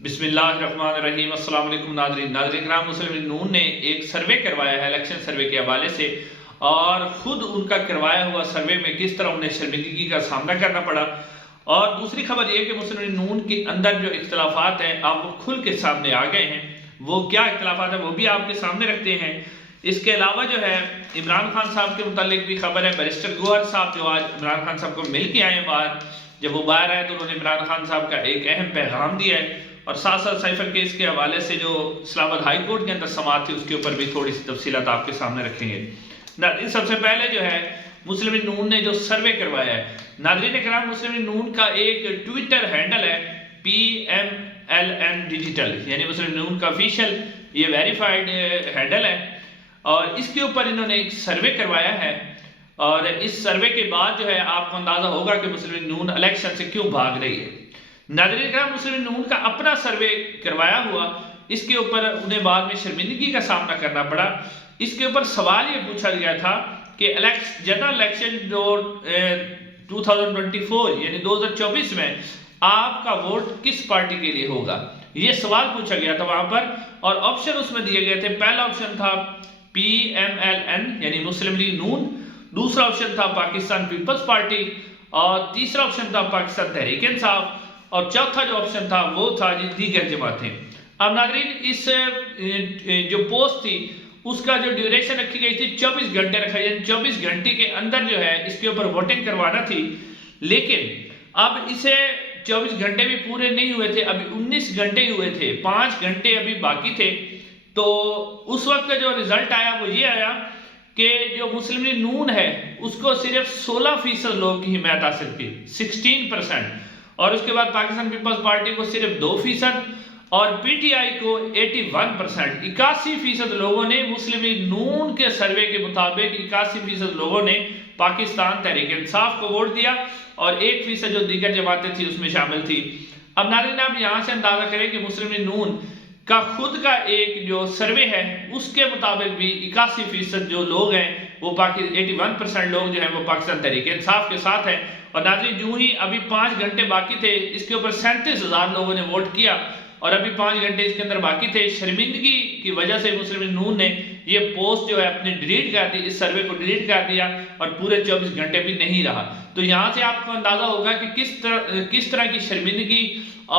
بسم اللہ الرحمن الرحیم۔ السلام علیکم ناظرین کرام، مسلم لیگ نون نے ایک سروے کروایا ہے الیکشن سروے کے حوالے سے، اور خود ان کا کروایا ہوا سروے میں کس طرح انہیں شرمندگی کا سامنا کرنا پڑا۔ اور دوسری خبر یہ کہ مسلم لیگ نون کے اندر جو اختلافات ہیں آپ وہ کھل کے سامنے آ گئے ہیں۔ وہ کیا اختلافات ہیں وہ بھی آپ کے سامنے رکھتے ہیں۔ اس کے علاوہ جو ہے عمران خان صاحب کے متعلق بھی خبر ہے۔ بیرسٹر گوہر صاحب جو آج عمران خان صاحب کو مل کے آئے ہیں باہر، جب وہ باہر آئے تو انہوں نے عمران خان صاحب کا ایک اہم پیغام دیا ہے، اور ساتھ ساتھ سائفر کیس کے حوالے سے جو اسلام آباد ہائی کورٹ کے اندر سماعت تھی اس کے اوپر بھی تھوڑی سی تفصیلات آپ کے سامنے رکھیں گے۔ ناظرین، سب سے پہلے جو ہے مسلم لیگ نون نے جو سروے کروایا ہے، ناظرین کرام مسلم لیگ نون کا ایک ٹویٹر ہینڈل ہے PMLN ڈیجیٹل، یعنی مسلم لیگ نون کا آفیشیل یہ ویریفائیڈ ہینڈل ہے، اور اس کے اوپر انہوں نے ایک سروے کروایا ہے۔ اور اس سروے کے بعد جو ہے آپ کو اندازہ ہوگا کہ مسلم لیگ نون الیکشن سے کیوں بھاگ رہی ہے۔ ناظرین کرام، مسلم لیگ نون کا اپنا سروے کروایا ہوا، اس کے اوپر انہیں بعد میں شرمندگی کا سامنا کرنا پڑا۔ اس کے اوپر سوال یہ پوچھا گیا تھا کہ جنرل الیکشن جو 2024 یعنی 2024 میں آپ کا ووٹ کس پارٹی کے لیے ہوگا، یہ سوال پوچھا گیا تھا وہاں پر، اور آپشن اس میں دیے گئے تھے۔ پہلا آپشن تھا PMLN یعنی مسلم لیگ نون، دوسرا آپشن تھا پاکستان پیپلز پارٹی، اور تیسرا آپشن تھا پاکستان تحریک انصاف، اور چوتھا جو آپشن تھا وہ تھا دیگر جماعتیں۔ اب ناظرین، اس جو پوسٹ تھی اس کا جو ڈیوریشن رکھی گئی تھی 24 گھنٹے رکھا، یعنی 24 گھنٹے کے اندر جو ہے اس کے اوپر ووٹنگ کروانا تھی، لیکن اب اسے 24 گھنٹے بھی پورے نہیں ہوئے تھے، ابھی 19 گھنٹے ہی ہوئے تھے، 5 گھنٹے ابھی باقی تھے۔ تو اس وقت جو رزلٹ آیا وہ یہ آیا کہ جو مسلم لیگ نون ہے اس کو صرف 16% لوگوں کی حمایت حاصل تھی، 16%، اور اس کے بعد پاکستان پیپلز پارٹی کو صرف 2%، اور PTI کو 81%۔ 81% لوگوں نے مسلم لیگ نون کے سروے کے مطابق 81% لوگوں نے پاکستان تحریک انصاف کو ووٹ دیا، اور 1% جو دیگر جماعتیں تھی اس میں شامل تھی۔ اب ناظرین، آپ یہاں سے اندازہ کریں کہ مسلم لیگ نون کا خود کا ایک جو سروے ہے اس کے مطابق بھی 81% جو لوگ ہیں وہ 81% لوگ جو ہیں وہ پاکستان تحریک انصاف کے ساتھ ہیں۔ اور ناظرین، جو ہی ابھی 5 گھنٹے باقی تھے اس کے اوپر 37,000 لوگوں نے ووٹ کیا، اور ابھی 5 گھنٹے اس کے اندر باقی تھے۔ شرمندگی کی وجہ سے مسلم لیگ نون نے یہ پوسٹ جو ہے اپنے ڈیلیٹ کر دی، اس سروے کو ڈیلیٹ کر دیا، اور پورے 24 گھنٹے بھی نہیں رہا۔ تو یہاں سے آپ کو اندازہ ہوگا کہ کس طرح کی شرمندگی،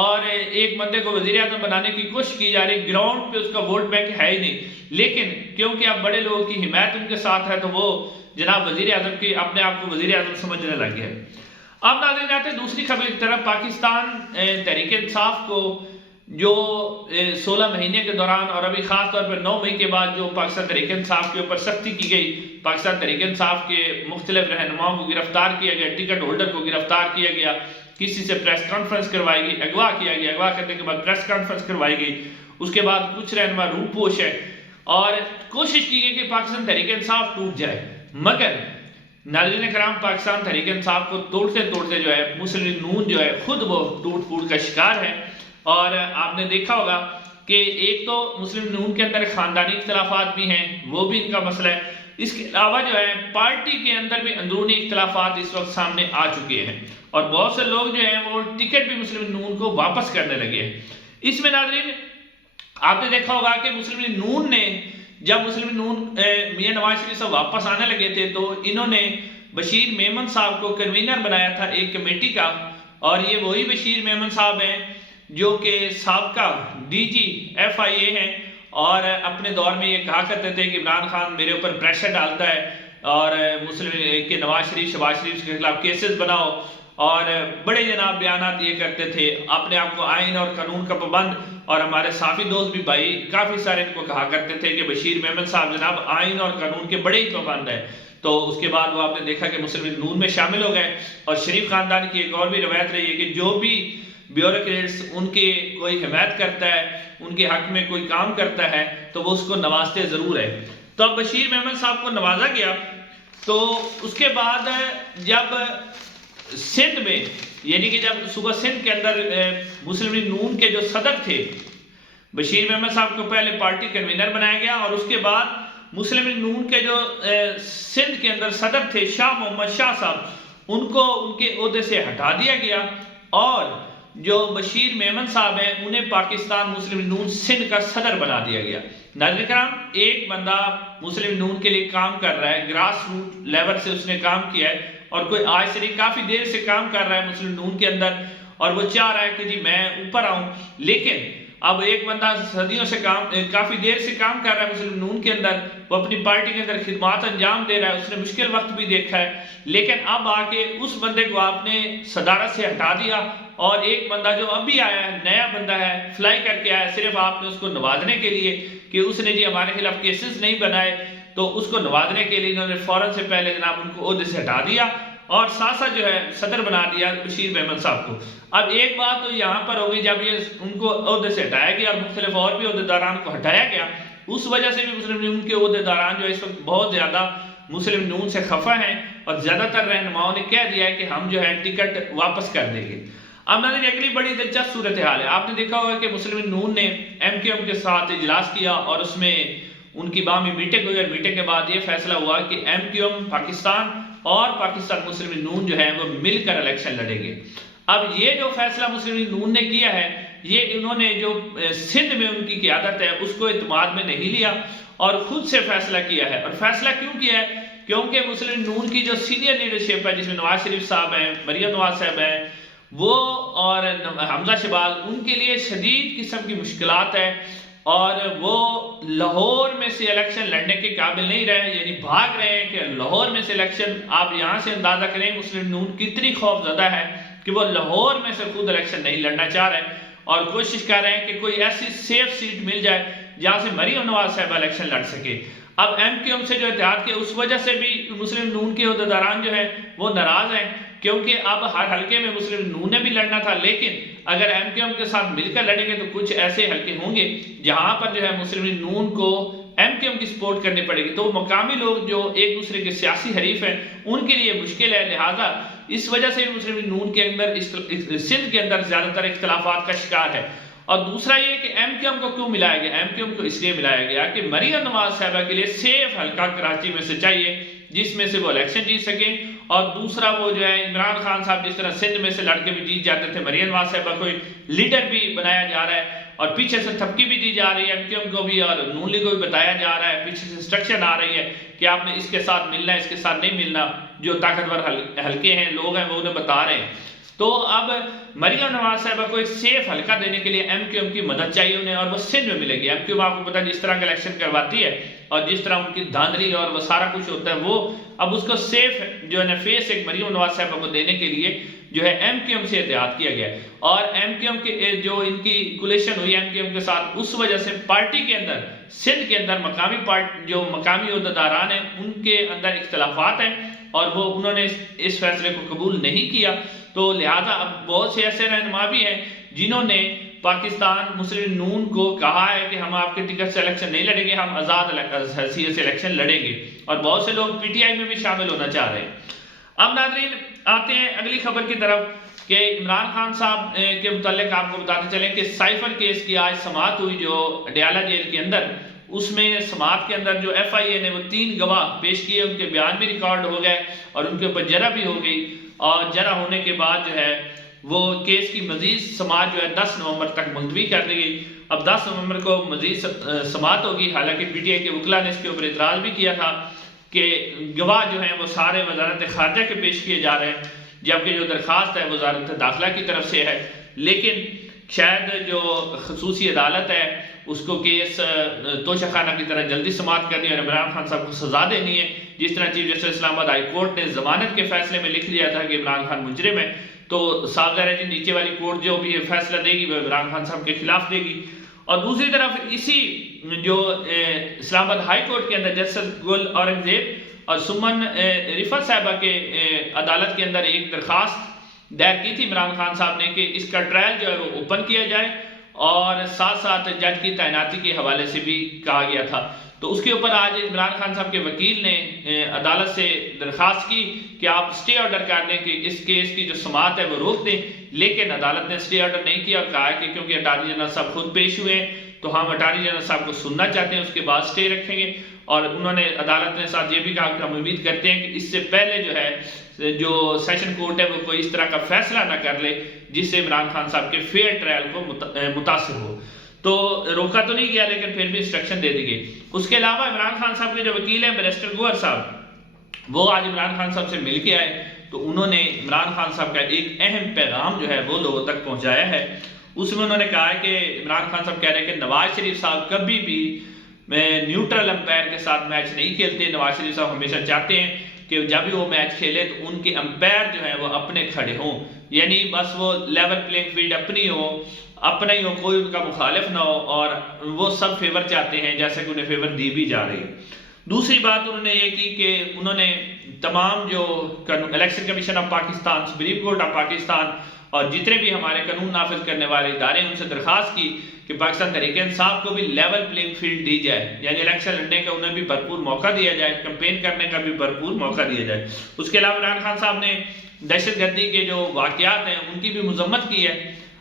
اور ایک بندے کو وزیر اعظم بنانے کی کوشش کی جا رہی، گراؤنڈ پہ اس کا ووٹ بینک ہے ہی نہیں، لیکن کیونکہ اب بڑے لوگوں کی حمایت ان کے ساتھ ہے تو وہ جناب وزیر اعظم کی اپنے آپ کو وزیر اعظم سمجھنے لگ گئے۔ اب ناظرین، آتے ہیں دوسری خبر کی طرف۔ پاکستان تحریک انصاف کو جو 16 مہینے کے دوران، اور ابھی خاص طور پر 9 مئی کے بعد جو پاکستان تحریک انصاف کے اوپر سختی کی گئی، پاکستان تحریک انصاف کے مختلف رہنماؤں کو گرفتار کیا گیا، ٹکٹ ہولڈر کو گرفتار کیا گیا، کسی سے پریس کانفرنس کروائی گئی، اغوا کیا گیا، اغوا کرنے کے بعد پریس کانفرنس کروائی گئی، اس کے بعد کچھ رہنما روح پوش ہے، اور کوشش کی گئی کہ پاکستان تحریک انصاف ٹوٹ جائے، مگر ناظرین کرام پاکستان تحریک انصاف کو توڑتے توڑتے جو ہے مسلم لیگ نون جو ہے خود وہ ٹوٹ پھوٹ کا شکار ہے۔ اور آپ نے دیکھا ہوگا کہ ایک تو مسلم لیگ نون کے اندر خاندانی اختلافات بھی ہیں، وہ بھی ان کا مسئلہ ہے، اس کے علاوہ جو ہے پارٹی کے اندر بھی اندرونی اختلافات اس وقت سامنے آ چکے ہیں، اور بہت سے لوگ جو ہیں وہ ٹکٹ بھی مسلم لیگ نون کو واپس کرنے لگے ہیں۔ اس میں ناظرین آپ نے دیکھا ہوگا کہ مسلم لیگ نون نے جب مسلم لیگ نون میاں نواز شریف صاحب واپس آنے لگے تھے تو انہوں نے بشیر میمن صاحب کو کنوینر بنایا تھا ایک کمیٹی کا، اور یہ وہی بشیر میمن صاحب ہیں جو کہ سابقہ DG FIA ہیں، اور اپنے دور میں یہ کہا کرتے تھے کہ عمران خان میرے اوپر پریشر ڈالتا ہے، اور مسلم کے نواز شریف شہباز شریف کے خلاف کیسز بناؤ، اور بڑے جناب بیانات یہ کرتے تھے، اپنے آپ کو آئین اور قانون کا پابند، اور ہمارے صحافی دوست بھی بھائی کافی سارے ان کو کہا کرتے تھے کہ بشیر میمن صاحب جناب آئین اور قانون کے بڑے ہی پابند ہیں۔ تو اس کے بعد وہ آپ نے دیکھا کہ مسلم لیگ نون میں شامل ہو گئے، اور شریف خاندان کی ایک اور بھی روایت رہی ہے کہ جو بھی بیوروکریٹس ان کے کوئی حمایت کرتا ہے، ان کے حق میں کوئی کام کرتا ہے تو وہ اس کو نوازتے ضرور ہے۔ تو اب بشیر میمن صاحب کو نوازا گیا، تو اس کے بعد جب سندھ میں یعنی کہ جب صوبہ سندھ کے اندر مسلم لیگ نون کے جو صدر تھے بشیر میمن صاحب کو پہلے پارٹی کنوینر بنایا گیا، اور اس کے بعد مسلم لیگ نون کے جو سندھ کے اندر صدر تھے شاہ محمد شاہ صاحب، ان کو ان کے عہدے سے ہٹا دیا گیا، اور جو بشیر میمن صاحب ہیں انہیں پاکستان مسلم نون سندھ کا صدر بنا دیا گیا۔ ناظرین کرام، ایک بندہ مسلم نون کے لیے کام کر رہا ہے، گراس روٹ لیول سے اس نے کام کیا ہے، اور کوئی آج سے نہیں کافی دیر سے کام کر رہا ہے مسلم نون کے اندر، اور وہ چاہ رہا ہے کہ جی میں اوپر آؤں، لیکن اب ایک بندہ صدیوں سے کافی دیر سے کام کر رہا ہے مسلم نون کے اندر، وہ اپنی پارٹی کے اندر خدمات انجام دے رہا ہے، اس نے مشکل وقت بھی دیکھا ہے، لیکن اب آ کے اس بندے کو آپ نے صدارت سے ہٹا دیا، اور ایک بندہ جو ابھی آیا ہے، نیا بندہ ہے، فلائی کر کے آیا، صرف آپ نے اس کو نوازنے کے لیے کہ اس نے جی ہمارے خلاف کیسز نہیں بنائے، تو اس کو نوازنے کے لیے انہوں نے فوراً سے پہلے جناب ان کو عہدے سے ہٹا دیا اور ساتھ ساتھ جو ہے صدر بنا دیا بشیر میمن صاحب کو۔ اب ایک بات تو یہاں پر ہوگی، جب یہ ان کو عہدے سے ہٹایا گیا اور مختلف اور بھی عہدیداران کو ہٹایا گیا، اس وجہ سے بھی مسلم نون کے عہدیداران جو اس وقت بہت زیادہ مسلم نون سے خفا ہیں، اور زیادہ تر رہنماؤں نے کہہ دیا ہے کہ ہم جو ہے ٹکٹ واپس کر دیں گے۔ اب ناظرین اگلی بڑی دلچسپ صورتحال ہے، آپ نے دیکھا ہوگا کہ مسلم نون نے ایم کیو ایم کے ساتھ اجلاس کیا اور اس میں ان کی باہمی میٹنگ ہوئی، اور میٹنگ کے بعد یہ فیصلہ ہوا کہ ایم کیو ایم پاکستان اور پاکستان مسلم نون جو ہے وہ مل کر الیکشن لڑیں گے۔ اب یہ جو فیصلہ مسلم نون نے کیا ہے، یہ انہوں نے جو سندھ میں ان کی قیادت ہے اس کو اعتماد میں نہیں لیا اور خود سے فیصلہ کیا ہے۔ اور فیصلہ کیوں کیا ہے؟ کیونکہ مسلم نون کی جو سینئر لیڈرشپ ہے، جس میں نواز شریف صاحب ہیں، مریم نواز صاحب ہیں، وہ اور حمزہ شبال، ان کے لیے شدید قسم کی مشکلات ہے، اور وہ لاہور میں سے الیکشن لڑنے کے قابل نہیں رہے، یعنی بھاگ رہے ہیں کہ لاہور میں سے الیکشن، آپ یہاں سے اندازہ کریں مسلم نون کتنی خوف زدہ ہے کہ وہ لاہور میں سے خود الیکشن نہیں لڑنا چاہ رہے ہیں، اور کوشش کر رہے ہیں کہ کوئی ایسی سیف سیٹ مل جائے جہاں سے مریم نواز صاحب الیکشن لڑ سکے۔ اب ایم کیو ایم سے جو اتحاد کے اس وجہ سے بھی مسلم نون کے عہدیداران جو ہیں وہ ناراض ہیں، کیونکہ اب ہر حلقے میں مسلم نون نے بھی لڑنا تھا، لیکن اگر ایم کیو ایم کے ساتھ مل کر لڑیں گے تو کچھ ایسے حلقے ہوں گے جہاں پر جو ہے مسلم نون کو ایم کیو ایم کی سپورٹ کرنی پڑے گی، تو مقامی لوگ جو ایک دوسرے کے سیاسی حریف ہیں ان کے لیے مشکل ہے، لہٰذا اس وجہ سے مسلم نون کے اندر سندھ کے اندر زیادہ تر اختلافات کا شکار ہے۔ اور دوسرا یہ کہ ایم کیو ایم کو کیوں ملایا گیا؟ ایم کیو ایم کو اس لیے ملایا گیا کہ مریم نواز صاحبہ کے لیے سیف حلقہ کراچی میں سے چاہیے جس میں سے وہ الیکشن جیت سکیں، اور دوسرا وہ جو ہے عمران خان صاحب جس طرح سندھ میں سے لڑ کے بھی جیت جاتے تھے، مریم نواز صاحبہ کو لیڈر بھی بنایا جا رہا ہے اور پیچھے سے تھپکی بھی دی جا رہی ہے، ایم کیو ایم کو بھی اور نون لیگ کو بھی بتایا جا رہا ہے، پیچھے سے انسٹرکشن آ رہی ہے کہ آپ نے اس کے ساتھ ملنا ہے، اس کے ساتھ نہیں ملنا، جو طاقتور حلقے ہیں لوگ ہیں وہ انہیں بتا رہے ہیں۔ تو اب مریم نواز صاحبہ کو ایک سیف حلقہ دینے کے لیے ایم کیو ایم کی مدد چاہیے انہیں، اور وہ سندھ میں ملے گی۔ ایم کیو ایم آپ کو پتا جس طرح کا الیکشن کرواتی ہے اور جس طرح ان کی دھاندلی اور وہ سارا کچھ ہوتا ہے، وہ اب اس کو سیف جو ہے نا فیس ایک مریم نواز صاحبہ کو دینے کے لیے جو ہے ایم کیو ایم سے اتحاد کیا گیا ہے، اور ایم کیو ایم کے جو ان کی کولیشن ہوئی ایم کیو ایم کے ساتھ، اس وجہ سے پارٹی کے اندر سندھ کے اندر مقامی عہدیداران ہیں ان کے اندر اختلافات ہیں، اور وہ انہوں نے اس فیصلے کو قبول نہیں کیا، تو لہٰذا اب بہت سے ایسے رہنما بھی ہیں جنہوں نے پاکستان مسلم نون کو کہا ہے کہ ہم آپ کے ٹکٹ سے الیکشن نہیں لڑیں گے، ہم آزاد حیثیت سے الیکشن لڑیں گے، اور بہت سے لوگ پی ٹی آئی میں بھی شامل ہونا چاہ رہے ہیں۔ اب ناظرین آتے ہیں اگلی خبر کی طرف کہ عمران خان صاحب کے متعلق آپ کو بتاتے چلیں کہ سائفر کیس کی آج سماعت ہوئی جو اڈیالہ جیل کے اندر، اس میں سماعت کے اندر جو ایف آئی اے نے وہ 3 گواہ پیش کیے، ان کے بیان بھی ریکارڈ ہو گئے اور ان کے اوپر جرح بھی ہو گئی، اور جرح ہونے کے بعد جو ہے وہ کیس کی مزید سماعت جو ہے 10 نومبر تک ملتوی کر دی گئی۔ اب 10 نومبر کو مزید سماعت ہوگی، حالانکہ پی ٹی آئی کے وکلاء نے اس کے اوپر اعتراض بھی کیا تھا کہ گواہ جو ہیں وہ سارے وزارت خارجہ کے پیش کیے جا رہے ہیں، جبکہ جو درخواست ہے وزارت داخلہ کی طرف سے ہے، لیکن شاید جو خصوصی عدالت ہے اس کو کیس توشہ خانہ کی طرح جلدی سماعت کرنی ہے اور عمران خان صاحب کو سزا دینی ہے، جس طرح چیف جسٹس اسلام آباد ہائی کورٹ نے ضمانت کے فیصلے میں لکھ دیا تھا کہ عمران خان مجرم ہے، تو صاف ظاہر ہے جی نیچے والی کورٹ جو بھی فیصلہ دے گی وہ عمران خان صاحب کے خلاف دے گی۔ اور دوسری طرف اسی جو اسلام آباد ہائی کورٹ کے اندر جسٹس گل اورنگزیب اور سمن رفعت صاحبہ کے عدالت کے اندر ایک درخواست دائر کی تھی عمران خان صاحب نے کہ اس کا ٹرائل جو ہے وہ اوپن کیا جائے، اور ساتھ ساتھ جج کی تعیناتی کے حوالے سے بھی کہا گیا تھا، تو اس کے اوپر آج عمران خان صاحب کے وکیل نے عدالت سے درخواست کی کہ آپ سٹے آرڈر کر دیں کہ اس کیس کی جو سماعت ہے وہ روک دیں، لیکن عدالت نے سٹے آرڈر نہیں کیا اور کہا کہ کیونکہ اٹارنی جنرل صاحب خود پیش ہوئے ہیں تو ہم اٹارنی جنرل صاحب کو سننا چاہتے ہیں، اس کے بعد سٹے رکھیں گے، اور انہوں نے عدالت نے ساتھ یہ بھی کہا کہ ہم امید کرتے ہیں کہ اس سے پہلے جو ہے جو سیشن کورٹ ہے وہ کوئی اس طرح کا فیصلہ نہ کر لے جس سے عمران خان صاحب کے فیئر ٹرائل کو متاثر ہو. تو روکا تو نہیں گیا لیکن پھر بھی انسٹرکشن دے دی گئی. اس کے علاوہ عمران خان صاحب کے جو وکیل ہیں بیرسٹر گوہر صاحب، وہ آج عمران خان صاحب سے مل کے آئے. تو انہوں نے عمران خان صاحب کا ایک اہم پیغام جو ہے وہ لوگوں تک پہنچایا ہے. اس میں انہوں نے کہا ہے کہ عمران خان صاحب کہہ رہے ہیں کہ نواز شریف صاحب کبھی بھی نیوٹرل امپائر کے ساتھ میچ نہیں کھیلتے. نواز شریف صاحب ہمیشہ چاہتے ہیں کہ جب بھی وہ میچ کھیلے تو ان کے امپائر جو ہیں وہ اپنے کھڑے ہوں، یعنی بس وہ لیول پلینگ فیلڈ اپنی ہو، اپنا ہی ہو، کوئی ان کا مخالف نہ ہو، اور وہ سب فیور چاہتے ہیں جیسے کہ انہیں فیور دی بھی جا رہی ہے. دوسری بات انہوں نے یہ کی کہ انہوں نے تمام جو election commission of Pakistan, supreme court of Pakistan اور جتنے بھی ہمارے قانون نافذ کرنے والے ادارے ہیں ان سے درخواست کی کہ پاکستان تحریک انصاف کو بھی لیول پلینگ فیلڈ دی جائے، یعنی الیکشن لڑنے کا انہیں بھی بھرپور موقع دیا جائے، کمپین کرنے کا بھی بھرپور موقع دیا جائے. اس کے علاوہ عمران خان صاحب نے دہشت گردی کے جو واقعات ہیں ان کی بھی مذمت کی ہے،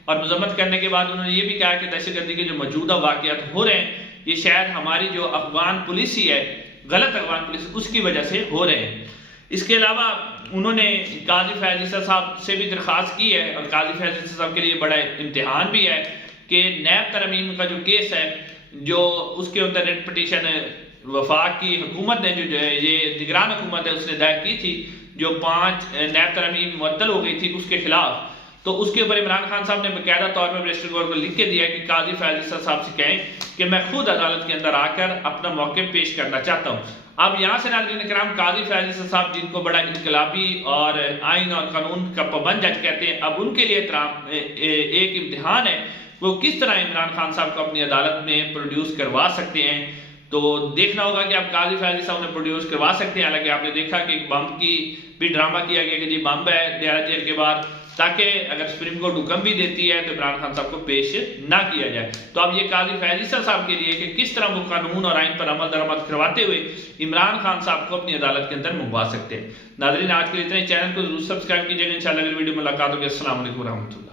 اور مذمت کرنے کے بعد انہوں نے یہ بھی کہا کہ دہشت گردی کے جو موجودہ واقعات ہو رہے ہیں یہ شاید ہماری جو افغان پالیسی ہے، غلط افغان پالیسی، اس کی وجہ سے ہو رہے ہیں. اس کے علاوہ انہوں نے قاضی فیاض عیسیٰ صاحب سے بھی درخواست کی ہے، اور قاضی فیاض عیسیٰ صاحب کے لیے بڑا امتحان بھی ہے کہ نیب ترمیم کا جو کیس ہے، جو اس کے اندر ریٹ پٹیشن وفاق کی حکومت نے جو یہ نگران حکومت ہے اس نے دائر کی تھی، جو 5 نیب ترمیم معطل ہو گئی تھی اس کے خلاف. تو اس کے اوپر عمران خان صاحب نے باقاعدہ طور پر بیرسٹر گوہر کو لکھ کے دیا کہ قاضی فیاض عیسیٰ صاحب سے کہیں کہ میں خود عدالت کے اندر آ کر اپنا موقف پیش کرنا چاہتا ہوں. اب یہاں سے ناظرین کرام قاضی فیاض عیسیٰ صاحب جن کو بڑا انقلابی اور آئین اور قانون کا پابند جج کہتے ہیں، اب ان کے لیے ایک امتحان ہے وہ کس طرح عمران خان صاحب کو اپنی عدالت میں پروڈیوس کروا سکتے ہیں. تو دیکھنا ہوگا کہ اب قاضی فیاض عیسیٰ انہیں پروڈیوس کروا سکتے ہیں. حالانکہ آپ نے دیکھا کہ ایک بم کی بھی ڈرامہ کیا گیا کہ جی بم ہے ڈیرہ جیل کے بعد، تاکہ اگر سپریم کورٹ حکم بھی دیتی ہے تو عمران خان صاحب کو پیش نہ کیا جائے. تو اب یہ قاضی فیاض عیسیٰ صاحب کے لیے کہ کس طرح وہ قانون اور آئین پر عمل درآمد کرواتے ہوئے عمران خان صاحب کو اپنی عدالت کے اندر منگوا سکتے ہیں. ناظرین آج کے لیے اتنے، چینل کو ضرور سبسکرائب کیجیے گا. انشاءاللہ اگلی ویڈیو میں ملاقات ہوگی. السلام علیکم ورحمۃ اللہ.